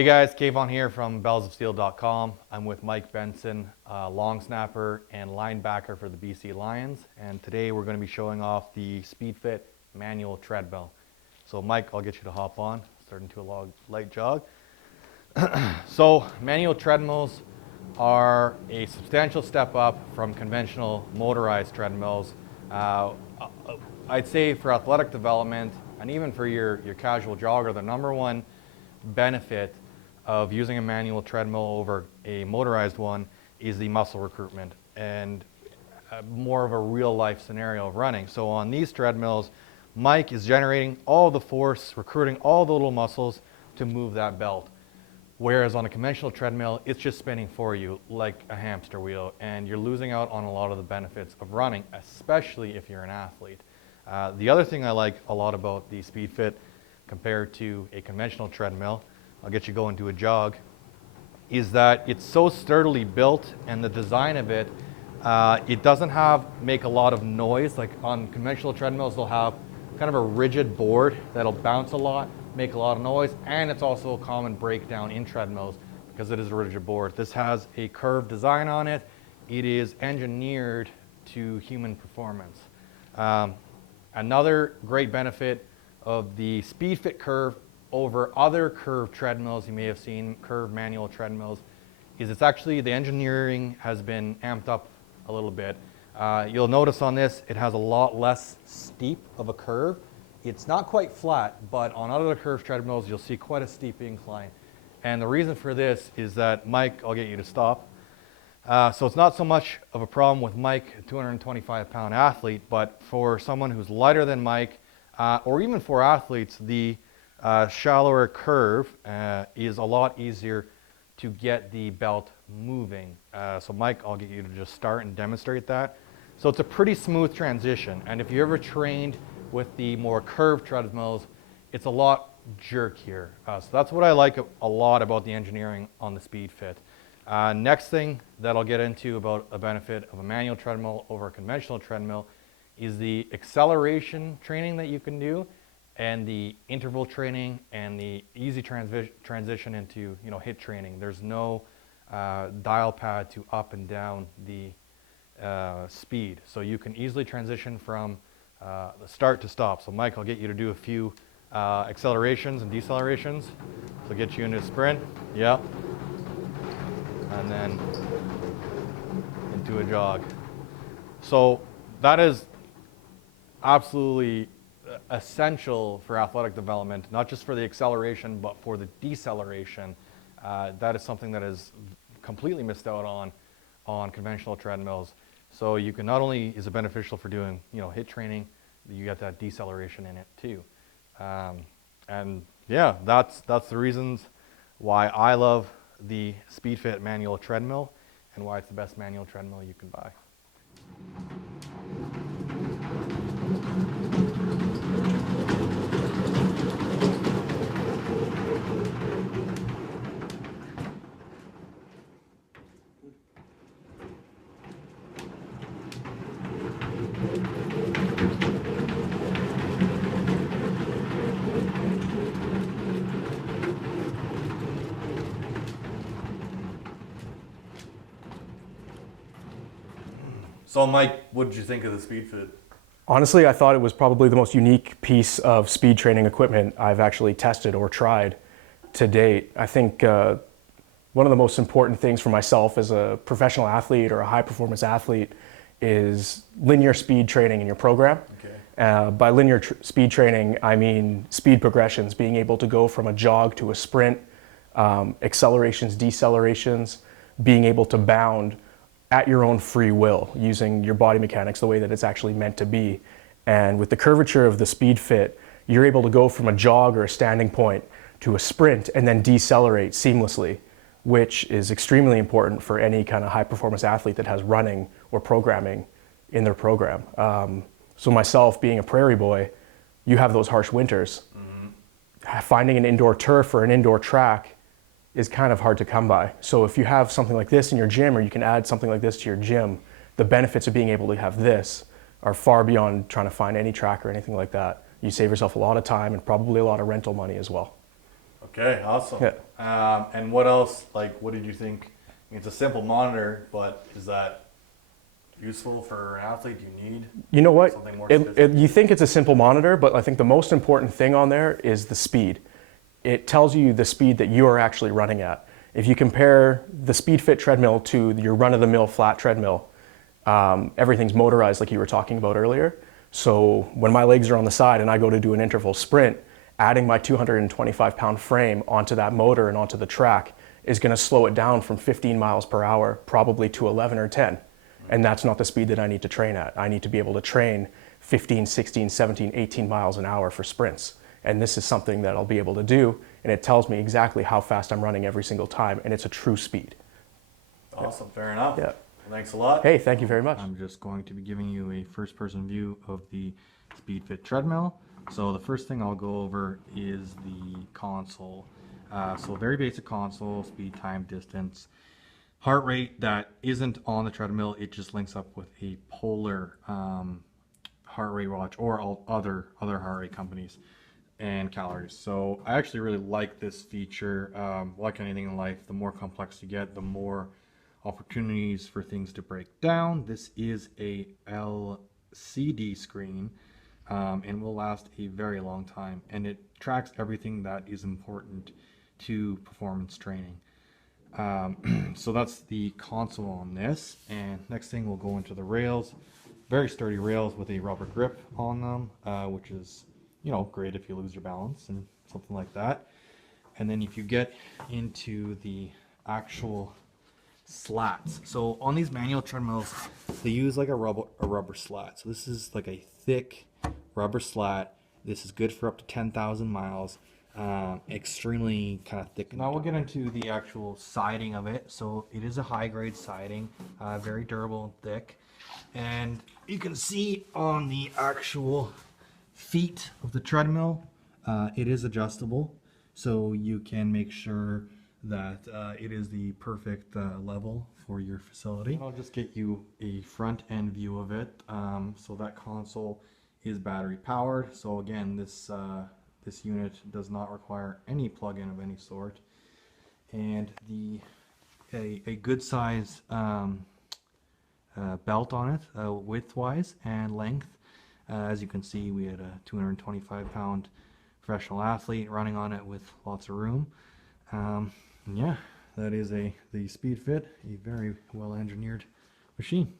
Hey guys, Kaevon here from bellsofsteel.com. I'm with Mike Benson, long snapper and linebacker for the BC Lions, and today we're going to be showing off the SpeedFit manual treadmill. So Mike, I'll get you to hop on, start into a light jog. So manual treadmills are a substantial step up from conventional motorized treadmills. I'd say for athletic development and even for your casual jogger, the number one benefit of using a manual treadmill over a motorized one is the muscle recruitment and more of a real life scenario of running. So on these treadmills, Mike is generating all the force, recruiting all the little muscles to move that belt. Whereas on a conventional treadmill, it's just spinning for you like a hamster wheel, and you're losing out on a lot of the benefits of running, especially if you're an athlete. The other thing I like a lot about the SpeedFit compared to a conventional treadmill, I'll get you going to a jog, is that it's so sturdily built, and the design of it, it doesn't make a lot of noise. Like on conventional treadmills, they'll have kind of a rigid board that'll bounce a lot, make a lot of noise, and it's also a common breakdown in treadmills because it is a rigid board. This has a curved design on it. It is engineered to human performance. Another great benefit of the SpeedFit curve over other curved treadmills you may have seen, curved manual treadmills, is it's actually, the engineering has been amped up a little bit. You'll notice on this, it has a lot less steep of a curve. It's not quite flat, but on other curved treadmills, you'll see quite a steep incline. And the reason for this is that, Mike, I'll get you to stop. So it's not so much of a problem with Mike, a 225-pound athlete, but for someone who's lighter than Mike, or even for athletes, the shallower curve is a lot easier to get the belt moving. So Mike, I'll get you to just start and demonstrate that. So it's a pretty smooth transition, and if you ever trained with the more curved treadmills, it's a lot jerkier. So that's what I like a lot about the engineering on the SpeedFit. Next thing that I'll get into about a benefit of a manual treadmill over a conventional treadmill is the acceleration training that you can do, and the interval training, and the easy transition into HIIT training. There's no dial pad to up and down the speed, so you can easily transition from the start to stop. So Mike, I'll get you to do a few accelerations and decelerations. So get you into a sprint, yeah, and then into a jog. So that is absolutely essential for athletic development, not just for the acceleration, but for the deceleration. That is something that is completely missed out on conventional treadmills. So you can, not only is it beneficial for doing HIIT training, you get that deceleration in it too. And yeah, that's the reasons why I love the SpeedFit manual treadmill and why it's the best manual treadmill you can buy. So Mike, what did you think of the SpeedFit? Honestly, I thought it was probably the most unique piece of speed training equipment I've actually tested or tried to date. I think one of the most important things for myself as a professional athlete or a high performance athlete is linear speed training in your program. Okay. By linear speed training, I mean speed progressions, being able to go from a jog to a sprint, accelerations, decelerations, being able to bound at your own free will, using your body mechanics the way that it's actually meant to be. And with the curvature of the SpeedFit, you're able to go from a jog or a standing point to a sprint and then decelerate seamlessly, which is extremely important for any kind of high performance athlete that has running or programming in their program. So myself, being a prairie boy, you have those harsh winters. Mm-hmm. Finding an indoor turf or an indoor track is kind of hard to come by. So if you have something like this in your gym, or you can add something like this to your gym, the benefits of being able to have this are far beyond trying to find any track or anything like that. You save yourself a lot of time and probably a lot of rental money as well. Okay, awesome. Yeah. And what else, like, what did you think? I mean, it's a simple monitor, but is that useful for an athlete? Do you need You know what? something more specific? You think it's a simple monitor, but I think the most important thing on there is the speed. It tells you the speed that you are actually running at. If you compare the SpeedFit treadmill to your run-of-the-mill flat treadmill, everything's motorized like you were talking about earlier. So when my legs are on the side and I go to do an interval sprint, adding my 225-pound frame onto that motor and onto the track is going to slow it down from 15 miles per hour probably to 11 or 10. And that's not the speed that I need to train at. I need to be able to train 15, 16, 17, 18 miles an hour for sprints. And this is something that I'll be able to do, and it tells me exactly how fast I'm running every single time, and it's a true speed. Awesome, fair enough. Yeah. Well, thanks a lot. Hey, thank you very much. I'm just going to be giving you a first-person view of the SpeedFit treadmill. So the first thing I'll go over is the console. So very basic console, speed, time, distance, heart rate that isn't on the treadmill. It just links up with a Polar heart rate watch or all other heart rate companies, and calories. So I actually really like this feature. Like anything in life, the more complex you get, the more opportunities for things to break down. This is a LCD screen and will last a very long time, and it tracks everything that is important to performance training. So that's the console on this, and next thing we'll go into the rails. Very sturdy rails with a rubber grip on them, which is, you know, great if you lose your balance and something like that. And then if you get into the actual slats, so on these manual treadmills they use like a rubber slat. So this is like a thick rubber slat. This is good for up to 10,000 miles. Extremely kind of thick. Now we'll get into the actual siding of it. So it is a high grade siding, very durable and thick. And you can see on the actual feet of the treadmill, it is adjustable. So you can make sure that it is the perfect level for your facility. I'll just get you a front end view of it. So that console is battery powered. So again, this unit does not require any plug-in of any sort. And a good size belt on it, width-wise and length. As you can see, we had a 225-pound professional athlete running on it with lots of room. Yeah, that is the SpeedFit, a very well-engineered machine.